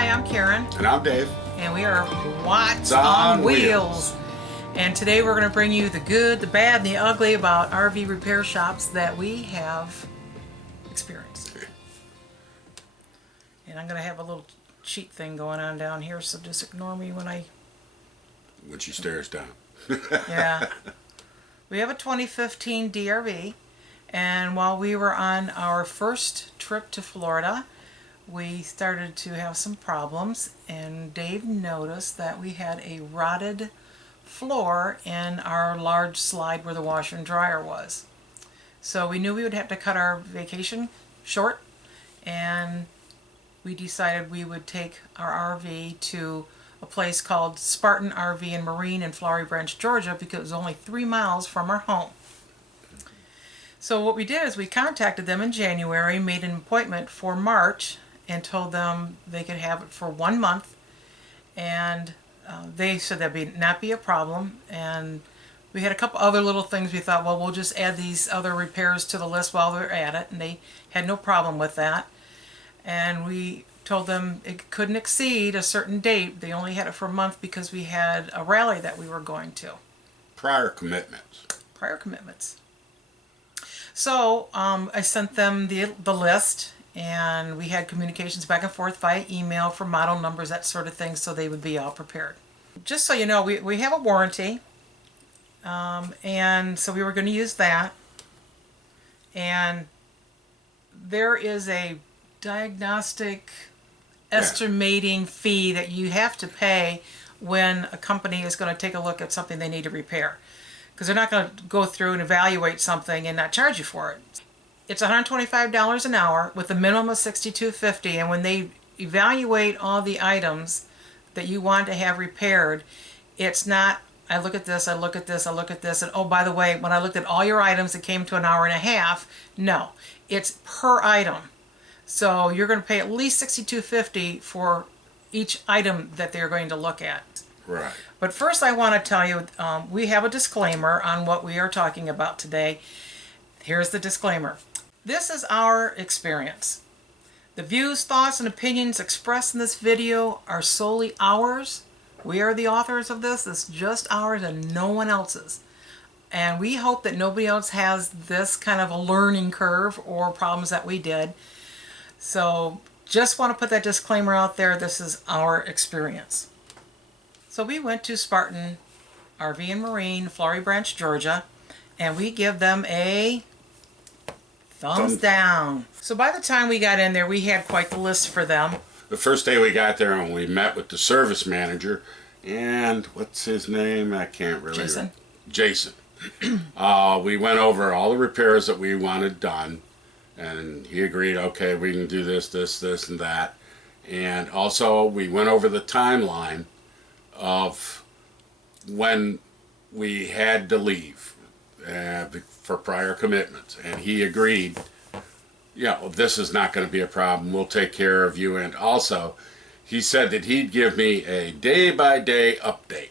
Hi, I'm Karen. And I'm Dave. And we are Watts on Wheels. And today we're going to bring you the good, the bad, and the ugly about RV repair shops that we have experienced. And I'm going to have a little cheat thing going on down here, so just ignore me when she stares down. Yeah. We have a 2015 DRV, and while we were on our first trip to Florida, we started to have some problems, and Dave noticed that we had a rotted floor in our large slide where the washer and dryer was. So we knew we would have to cut our vacation short, and we decided we would take our RV to a place called Spartan RV and Marine in Flowery Branch, Georgia, because it was only 3 miles from our home. So what we did is we contacted them in January, made an appointment for March, and told them they could have it for 1 month, and they said that'd not be a problem. And we had a couple other little things we thought, well, we'll just add these other repairs to the list while they're at it, and they had no problem with that. And we told them it couldn't exceed a certain date. They only had it for a month because we had a rally that we were going to. Prior commitments. So I sent them the list, and we had communications back and forth via email for model numbers, that sort of thing, so they would be all prepared. Just so you know, we have a warranty, and so we were going to use that. And there is a diagnostic estimating fee that you have to pay when a company is going to take a look at something they need to repair, because they're not going to go through and evaluate something and not charge you for it. It's $125 an hour with a minimum of $62.50, and when they evaluate all the items that you want to have repaired, it's not, I look at this, I look at this, I look at this, and oh, by the way, when I looked at all your items, it came to an hour and a half. No, it's per item. So you're going to pay at least $62.50 for each item that they're going to look at. Right. But first I want to tell you, we have a disclaimer on what we are talking about today. Here's the disclaimer. This is our experience. The views, thoughts, and opinions expressed in this video are solely ours. We are the authors of this. It's just ours and no one else's. And we hope that nobody else has this kind of a learning curve or problems that we did. So just want to put that disclaimer out there. This is our experience. So we went to Spartan RV and Marine, Flowery Branch, Georgia, and we give them a thumbs down. So by the time we got in there, we had quite the list for them. The first day we got there, and we met with the service manager, and what's his name? I can't really... Jason. We went over all the repairs that we wanted done, and he agreed, okay, we can do this, this, this, and that. And also, we went over the timeline of when we had to leave for prior commitments, and he agreed, yeah, well, this is not going to be a problem, we'll take care of you. And also he said that he'd give me a day-by-day update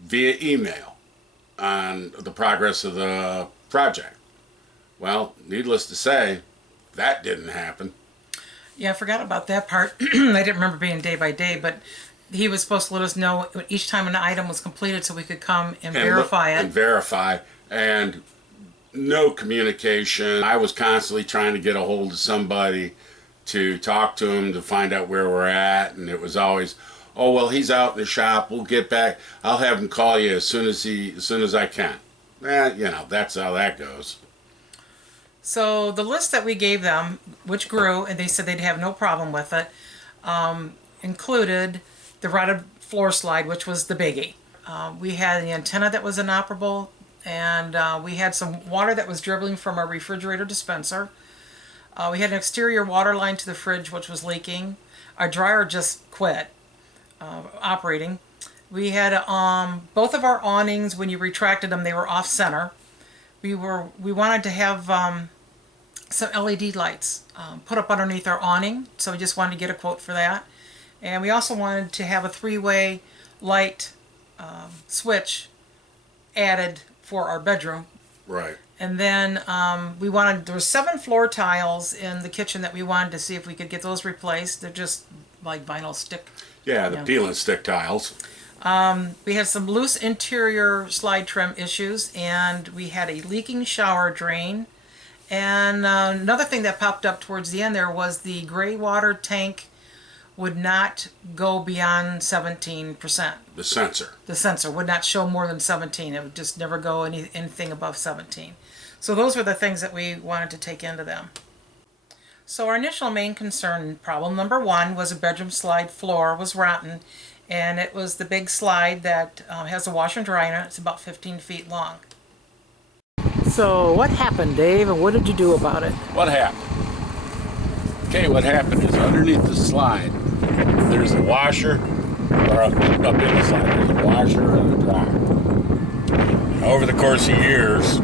via email on the progress of the project. Well, needless to say, that didn't happen. Yeah, I forgot about that part. I didn't remember being day by day, but he was supposed to let us know each time an item was completed so we could come and verify it. And verify, and no communication. I was constantly trying to get a hold of somebody to talk to him to find out where we're at, and it was always, oh, well, he's out in the shop, we'll get back, I'll have him call you as soon as I can. You know, that's how that goes. So the list that we gave them, which grew, and they said they'd have no problem with it, included the rotted floor slide, which was the biggie. We had the antenna that was inoperable, and we had some water that was dribbling from our refrigerator dispenser. We had an exterior water line to the fridge which was leaking. Our dryer just quit operating. We had both of our awnings, when you retracted them, they were off center. We wanted to have some LED lights put up underneath our awning, so we just wanted to get a quote for that. And we also wanted to have a 3-way light switch added for our bedroom. Right. And then there were 7 floor tiles in the kitchen that we wanted to see if we could get those replaced. They're just like vinyl stick. Yeah, the peel and stick tiles. We had some loose interior slide trim issues, and we had a leaking shower drain. And another thing that popped up towards the end there was the gray water tank would not go beyond 17%. The sensor. The sensor would not show more than 17. It would just never go anything above 17. So those were the things that we wanted to take into them. So our initial main concern, problem number one, was a bedroom slide floor was rotten, and it was the big slide that has a washer and dryer in it. It's about 15 feet long. So what happened, Dave, and what did you do about it? What happened? Okay, what happened is underneath the slide, there's a washer, or up in the slide, there's a washer and a dryer. And over the course of years,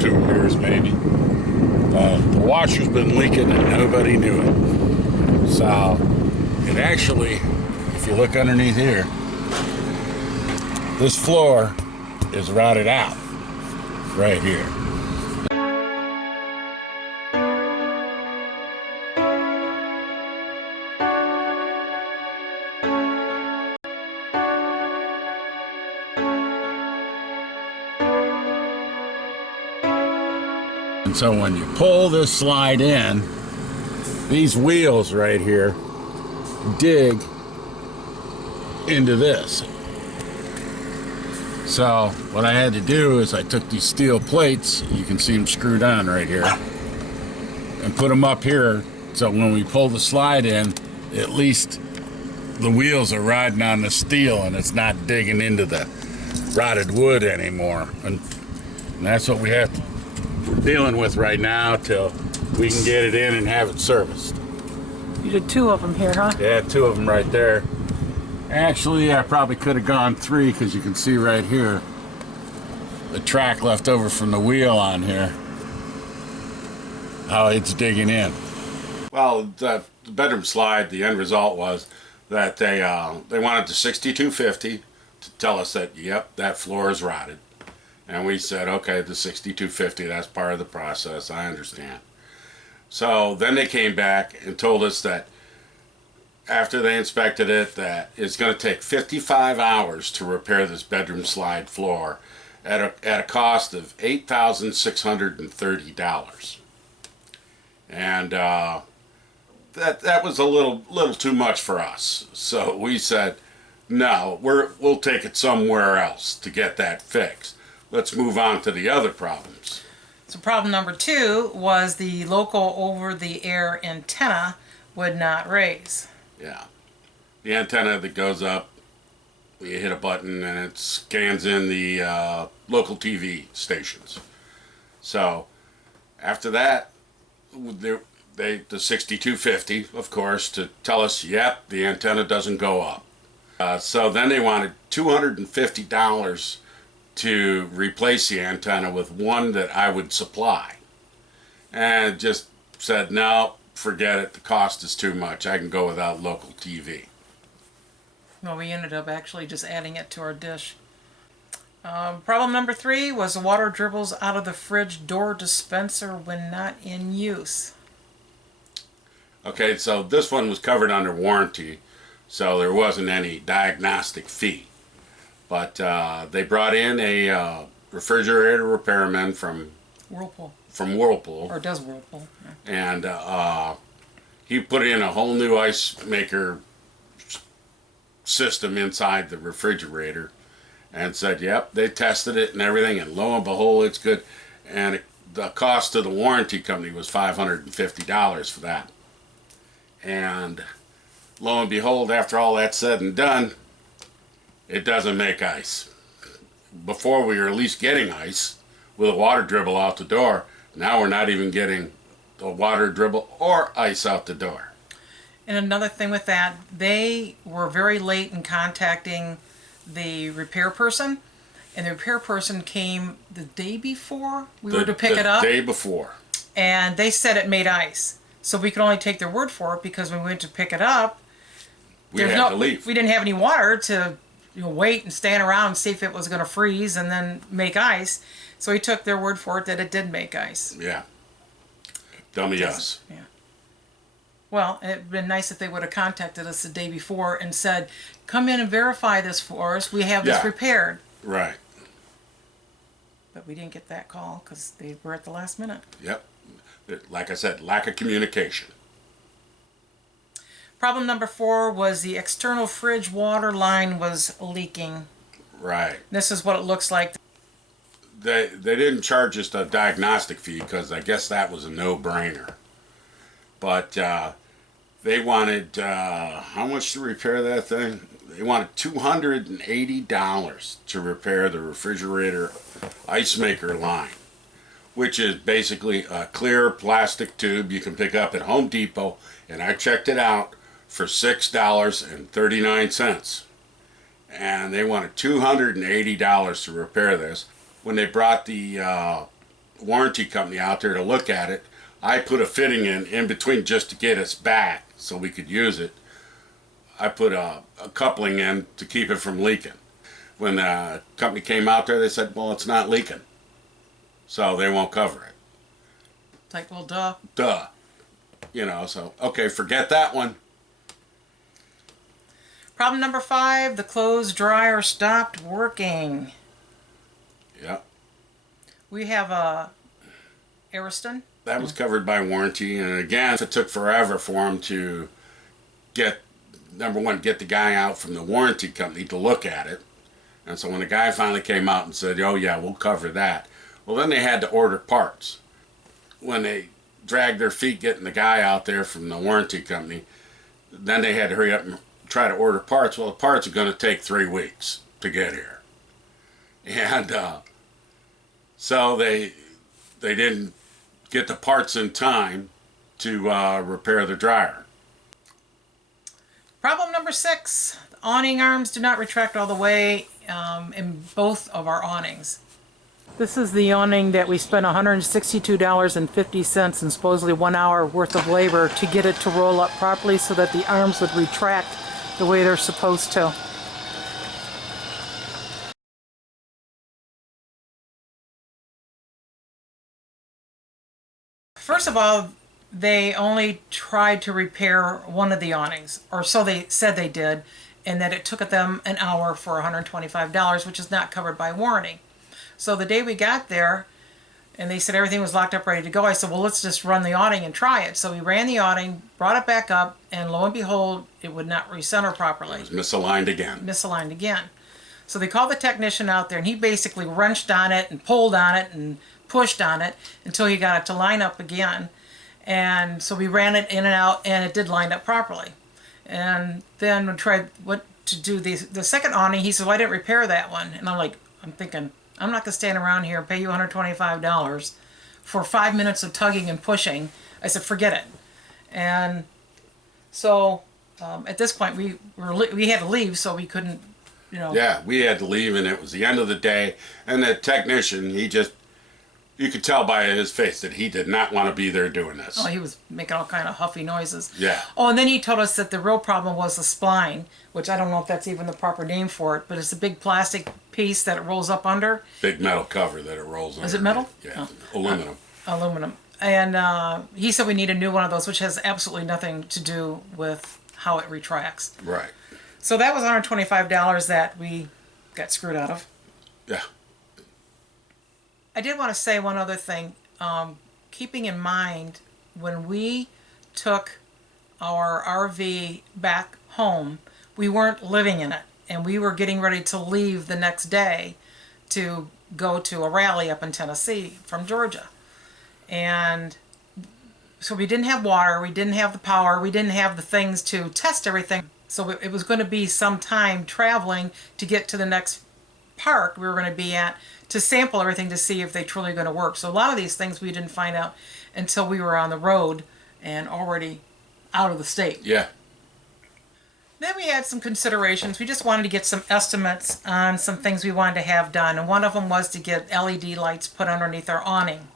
2 years maybe, the washer's been leaking and nobody knew it. So, it actually, if you look underneath here, this floor is rotted out right here. And so when you pull this slide in, these wheels right here dig into this. So what I had to do is I took these steel plates, you can see them screwed on right here, and put them up here so when we pull the slide in, at least the wheels are riding on the steel and it's not digging into the rotted wood anymore. And that's what we're dealing with right now till we can get it in and have it serviced. You did 2 of them here, huh? Yeah, 2 of them right there. Actually, I probably could have gone 3 because you can see right here the track left over from the wheel on here, how it's digging in. Well, the bedroom slide, the end result was that they wanted the 6250 to tell us that, yep, that floor is rotted. And we said, okay, the 6250, that's part of the process, I understand. So then they came back and told us that after they inspected it, that it's going to take 55 hours to repair this bedroom slide floor at a cost of $8,630. And that was a little too much for us. So we said, no, we'll take it somewhere else to get that fixed. Let's move on to the other problems. So problem number 2 was the local over-the-air antenna would not raise. Yeah. The antenna that goes up, you hit a button and it scans in the local TV stations. So after that, the 6250, of course, to tell us, yep, the antenna doesn't go up. So then they wanted $250 to replace the antenna with one that I would supply. And just said, no, forget it, the cost is too much. I can go without local TV. Well, we ended up actually just adding it to our dish. Problem number 3 was the water dribbles out of the fridge door dispenser when not in use. Okay, so this one was covered under warranty, so there wasn't any diagnostic fee. But they brought in a refrigerator repairman from Whirlpool. Or does Whirlpool. Yeah. And he put in a whole new ice maker system inside the refrigerator and said, yep, they tested it and everything, and lo and behold, it's good. And the cost to the warranty company was $550 for that. And lo and behold, after all that's said and done, it doesn't make ice. Before we were at least getting ice with a water dribble out the door. Now we're not even getting the water dribble or ice out the door. And another thing with that, they were very late in contacting the repair person, and the repair person came the day before we were to pick it up. The day before. And they said it made ice. So we could only take their word for it because when we went to pick it up, we had to leave. We didn't have any water to wait and stand around and see if it was going to freeze and then make ice. So he took their word for it that it did make ice. Yeah. Dummy us. Yeah. Well, it'd been nice if they would have contacted us the day before and said, come in and verify this for us. We have this Yeah. repaired. Right. But we didn't get that call because they were at the last minute. Yep. Like I said, lack of communication. Problem number 4 was the external fridge water line was leaking. Right. This is what it looks like. They didn't charge us a diagnostic fee because I guess that was a no-brainer. But they wanted, how much to repair that thing? They wanted $280 to repair the refrigerator ice maker line, which is basically a clear plastic tube you can pick up at Home Depot, and I checked it out for $6.39. And they wanted $280 to repair this. When they brought the warranty company out there to look at it, I put a fitting in between just to get us back so we could use it. I put a coupling in to keep it from leaking. When the company came out there, they said, well, it's not leaking, so they won't cover it. It's like, well, duh. Duh. You know, so, okay, forget that one. Problem number 5, the Closedrier stopped working. Yep. We have a Ariston. That was covered by warranty, and again, it took forever for them to get, number one, get the guy out from the warranty company to look at it. And so when the guy finally came out and said, oh yeah, we'll cover that, well, then they had to order parts. When they dragged their feet getting the guy out there from the warranty company, then they had to hurry up and try to order parts. Well, the parts are going to take 3 weeks to get here. And so they didn't get the parts in time to repair the dryer. Problem number 6, the awning arms do not retract all the way in both of our awnings. This is the awning that we spent $162.50 and supposedly 1 hour worth of labor to get it to roll up properly so that the arms would retract the way they're supposed to. First of all, they only tried to repair one of the awnings, or so they said they did, and that it took them an hour for $125, which is not covered by warranty. So the day we got there, and they said everything was locked up, ready to go, I said, well, let's just run the awning and try it. So we ran the awning, brought it back up, and lo and behold, it would not recenter properly. It was misaligned again. Misaligned again. So they called the technician out there, and he basically wrenched on it and pulled on it and pushed on it until he got it to line up again. And so we ran it in and out, and it did line up properly. And then we tried what to do the second awning. He said, well, I didn't repair that one. And I'm thinking, I'm not going to stand around here and pay you $125 for 5 minutes of tugging and pushing. I said, forget it. And so at this point, we had to leave, so we couldn't, you know. Yeah, we had to leave, and it was the end of the day. And the technician, you could tell by his face that he did not want to be there doing this. Oh, he was making all kind of huffy noises. Yeah. Oh, and then he told us that the real problem was the spline, which I don't know if that's even the proper name for it, but it's a big plastic piece that it rolls up under. Big metal cover that it rolls under. Is it metal? Yeah, Oh. aluminum. Aluminum. And he said we need a new one of those, which has absolutely nothing to do with how it retracts. Right. So that was $125 that we got screwed out of. Yeah. I did want to say one other thing. Keeping in mind, when we took our RV back home, we weren't living in it, and we were getting ready to leave the next day to go to a rally up in Tennessee from Georgia. And so we didn't have water, we didn't have the power, we didn't have the things to test everything. So it was going to be some time traveling to get to the next park we were going to be at to sample everything to see if they truly going to work. So a lot of these things we didn't find out until we were on the road and already out of the state. Yeah. Then we had some considerations. We just wanted to get some estimates on some things we wanted to have done, and one of them was to get LED lights put underneath our awning.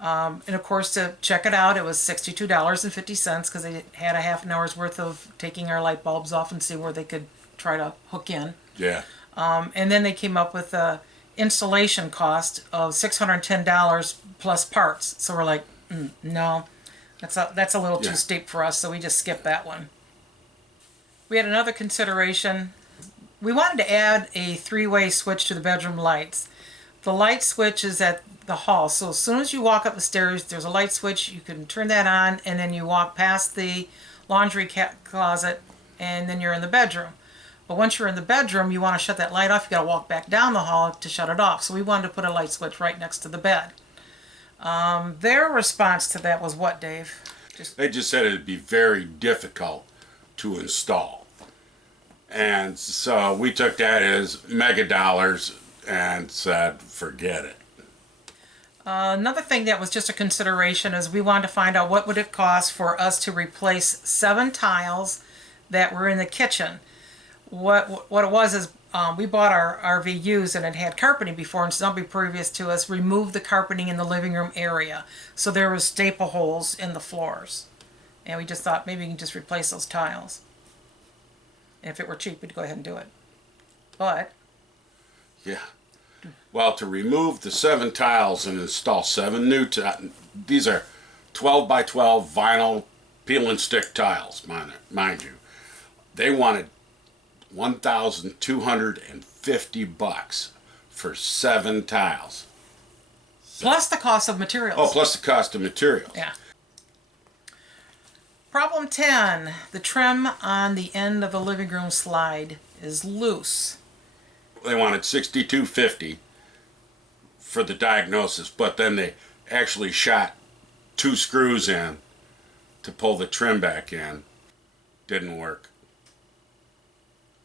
And of course, to check it out, it was $62.50 because they had a half an hour's worth of taking our light bulbs off and see where they could try to hook in. Yeah. And then they came up with a installation cost of $610 plus parts. So we're like, no. That's a little Yeah. too steep for us, so we just skipped that one. We had another consideration. We wanted to add a three-way switch to the bedroom lights. The light switch is at the hall, so as soon as you walk up the stairs, there's a light switch. You can turn that on, and then you walk past the laundry closet, and then you're in the bedroom. But once you're in the bedroom, you want to shut that light off. You got to walk back down the hall to shut it off. So we wanted to put a light switch right next to the bed. Their response to that was what, Dave? They just said it'd be very difficult to install. And so we took that as mega dollars and said, forget it. Another thing that was just a consideration is we wanted to find out what would it cost for us to replace 7 tiles that were in the kitchen. What it was is we bought our RV used and it had carpeting before, and somebody previous to us removed the carpeting in the living room area. So there was staple holes in the floors. And we just thought maybe we can just replace those tiles. And if it were cheap, we'd go ahead and do it. But Yeah. Well, to remove the 7 tiles and install 7 new these are 12 by 12 vinyl peel and stick tiles, mind you. They wanted $1,250 for 7 tiles. plus the cost of materials. Oh, plus the cost of materials. Yeah. Problem 10. The trim on the end of the living room slide is loose. They wanted $62.50 for the diagnosis, but then they actually shot 2 screws in to pull the trim back in. Didn't work.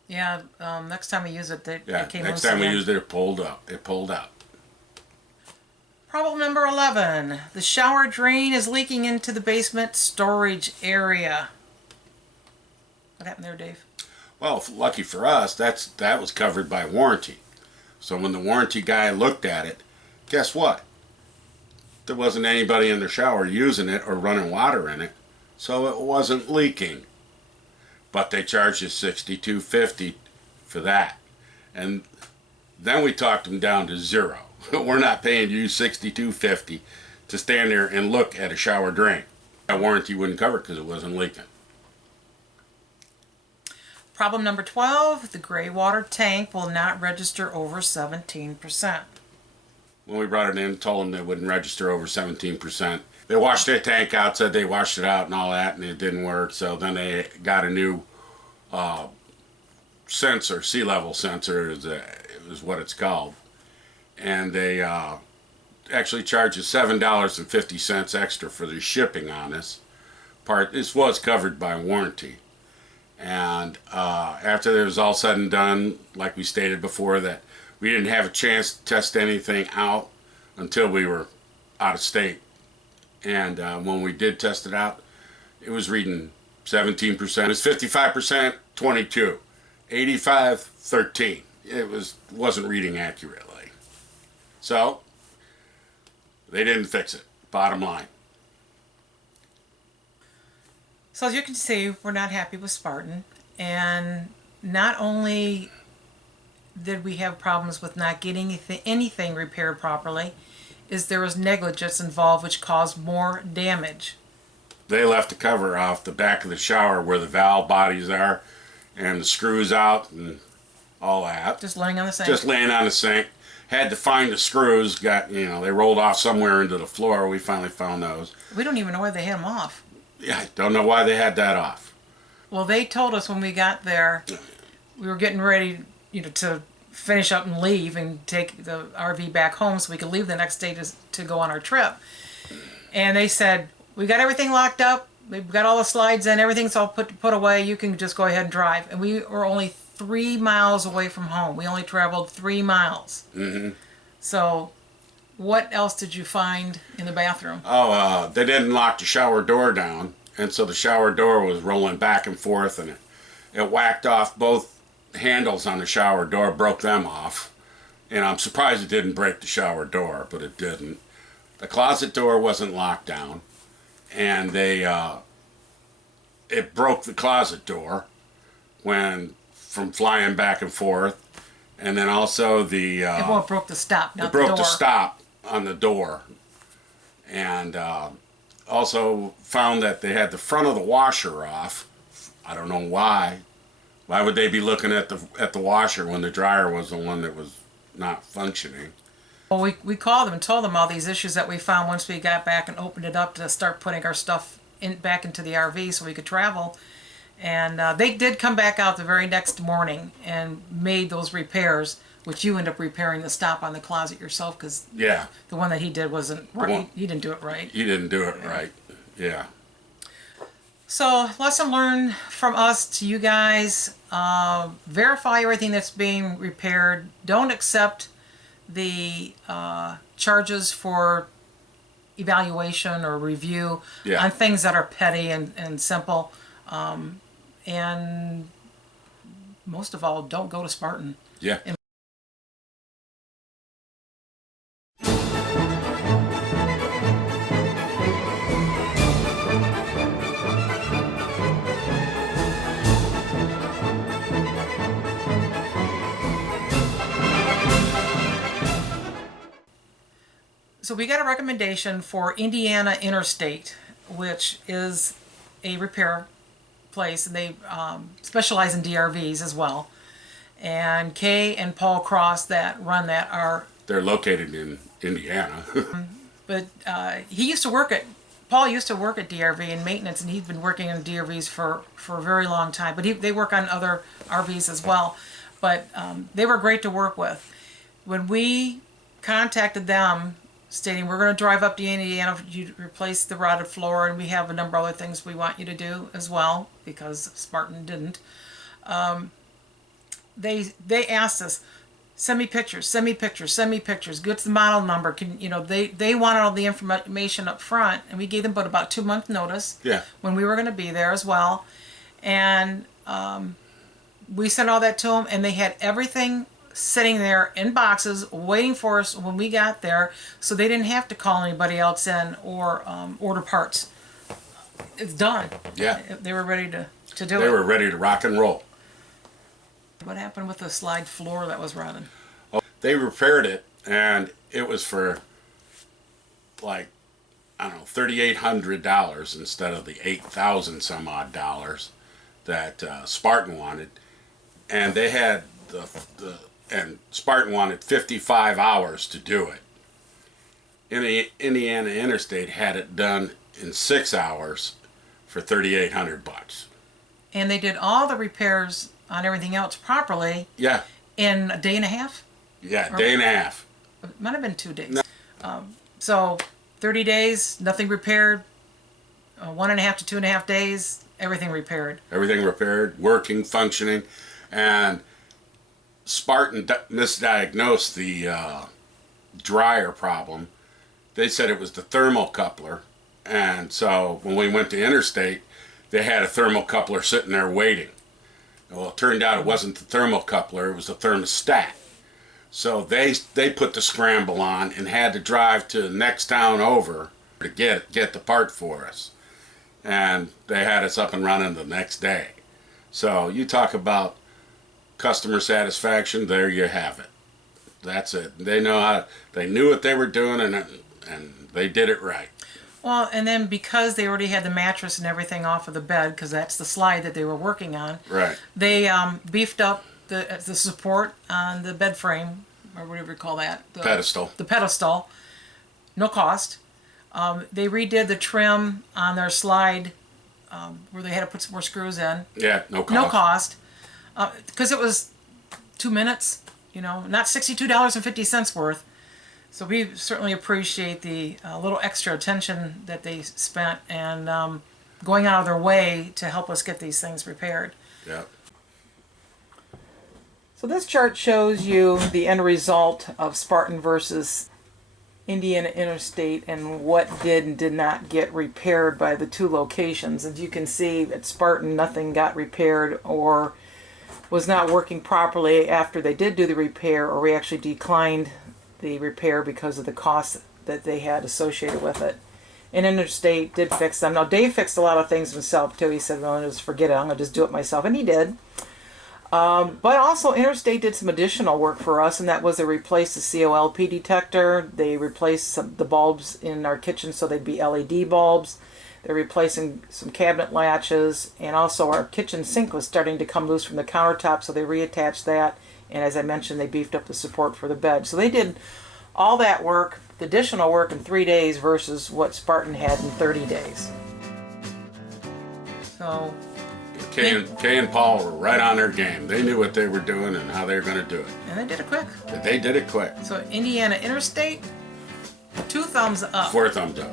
Yeah, next time we use it, it came Next loose time we again. used it, it pulled up. It pulled out. Problem number 11. The shower drain is leaking into the basement storage area. What happened there, Dave? Well, lucky for us, that was covered by warranty. So when the warranty guy looked at it, guess what? There wasn't anybody in the shower using it or running water in it, so it wasn't leaking. But they charged us $62.50 for that. And then we talked them down to $0. We're not paying you $62.50 to stand there and look at a shower drain. That warranty wouldn't cover it because it wasn't leaking. Problem number 12. The gray water tank will not register over 17%. When we brought it in, told them they wouldn't register over 17%. They washed their tank out, said they washed it out and all that, and it didn't work. So then they got a new sensor, sea level sensor is what it's called. And they actually charged us $7.50 extra for the shipping on this part. This was covered by warranty. And after it was all said and done, like we stated before, that we didn't have a chance to test anything out until we were out of state. And when we did test it out, it was reading 17%. It was 55%, 22. 85, 13. It wasn't reading accurately. So, they didn't fix it, bottom line. So as you can see, we're not happy with Spartan. And not only did we have problems with not getting anything repaired properly, is there was negligence involved which caused more damage. They left the cover off the back of the shower where the valve bodies are and the screws out and all that. Just laying on the sink. Just laying on the sink. Had to find the screws, they rolled off somewhere into the floor. We finally found those. We don't even know why they had them off. Yeah, I don't know why they had that off. Well, they told us when we got there, we were getting ready, to finish up and leave and take the RV back home so we could leave the next day to go on our trip. And they said, we got everything locked up. We've got all the slides in. Everything's all put away. You can just go ahead and drive. And we were only 3 miles away from home. We only traveled 3 miles. Mm-hmm. So what else did you find in the bathroom? Oh, they didn't lock the shower door down. And so the shower door was rolling back and forth, and it whacked off both handles on the shower door, broke them off. And I'm surprised it didn't break the shower door, but it didn't. The closet door wasn't locked down, and it broke the closet door from flying back and forth. And then also It broke the stop, not it broke the door. the stop on the door. And also found that they had the front of the washer off. I don't know why. Why would they be looking at the washer when the dryer was the one that was not functioning? Well, we called them and told them all these issues that we found once we got back and opened it up to start putting our stuff back into the RV so we could travel. And they did come back out the very next morning and made those repairs, which you end up repairing the stop on the closet yourself because Yeah. the one that he did wasn't right. He didn't do it right. He didn't do it right. Yeah. So, lesson learned from us to you guys, verify everything that's being repaired. Don't accept the charges for evaluation or review on things that are petty and simple. And most of all, don't go to Spartan. Yeah. So we got a recommendation for Indiana Interstate, which is a repair place, and they specialize in DRVs as well. And Kay and Paul Cross that run that are... They're located in Indiana. But he used to work at... Paul used to work at DRV in maintenance, and he's been working in DRVs for a very long time. But they work on other RVs as well. But they were great to work with. When we contacted them, stating we're going to drive up to Indiana to replace the rotted floor, and we have a number of other things we want you to do as well, because Spartan didn't. They asked us, send me pictures, send me pictures, send me pictures. What's the model number? They wanted all the information up front, and we gave them about 2 months notice when we were going to be there as well. And we sent all that to them, and they had everything sitting there in boxes waiting for us when we got there, so they didn't have to call anybody else in or order parts. It's done. Yeah. They were ready to do it. They were ready to rock and roll. What happened with the slide floor that was rotted? Oh, they repaired it, and it was for like, I don't know, $3,800 instead of the $8,000 some odd dollars that Spartan wanted. And they had and Spartan wanted 55 hours to do it. Indiana Interstate had it done in 6 hours for $3,800. And they did all the repairs on everything else properly. Yeah. In a day and a half. Yeah, day and a half. It might have been 2 days. No. So 30 days, nothing repaired. 1.5 to 2.5 days, everything repaired. Everything repaired, working, functioning, and Spartan misdiagnosed the dryer problem. They said it was the thermocoupler, and so when we went to Interstate, they had a thermocoupler sitting there waiting. Well, it turned out it wasn't the thermocoupler, it was the thermostat. So they put the scramble on and had to drive to the next town over to get the part for us. And they had us up and running the next day. So you talk about customer satisfaction, there you have it. That's it. They knew what they were doing, and they did it right. Well, and then because they already had the mattress and everything off of the bed, because that's the slide that they were working on, right? They beefed up the support on the bed frame, or whatever you call that. The pedestal. The pedestal. No cost. They redid the trim on their slide where they had to put some more screws in. Yeah, no cost. No cost. Because it was 2 minutes, not $62.50 worth. So we certainly appreciate the little extra attention that they spent and going out of their way to help us get these things repaired. Yeah. So this chart shows you the end result of Spartan versus Indiana Interstate and what did and did not get repaired by the two locations. As you can see, at Spartan, nothing got repaired or was not working properly after they did do the repair, or we actually declined the repair because of the costs that they had associated with it. And Interstate did fix them. Now, Dave fixed a lot of things himself, too. He said, well, just forget it. I'm going to just do it myself. And he did. But also Interstate did some additional work for us, and that was they replaced the COLP detector. They replaced the bulbs in our kitchen so they'd be LED bulbs. They're replacing some cabinet latches, and also our kitchen sink was starting to come loose from the countertop, so they reattached that. And as I mentioned, they beefed up the support for the bed. So they did all that work, the additional work, in 3 days versus what Spartan had in 30 days. So Kay and Paul were right on their game. They knew what they were doing and how they were going to do it. And they did it quick. They did it quick. So Indiana Interstate, 2 thumbs up. 4 thumbs up.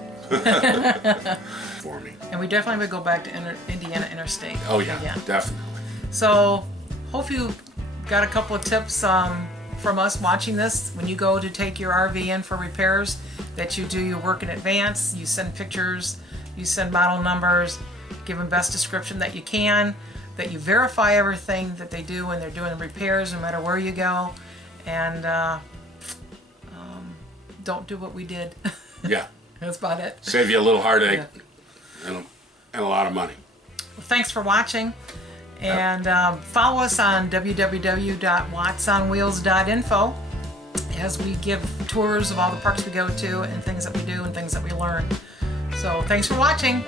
For me. And we definitely would go back to Indiana Interstate. Oh yeah, definitely. So hope you got a couple of tips from us watching this. When you go to take your RV in for repairs, that you do your work in advance. You send pictures, you send model numbers, give them best description that you can, that you verify everything that they do when they're doing repairs no matter where you go, and don't do what we did. Yeah. That's about it. Save you a little heartache and a lot of money. Well, thanks for watching, and follow us on www.wattsonwheels.info as we give tours of all the parks we go to and things that we do and things that we learn. So thanks for watching.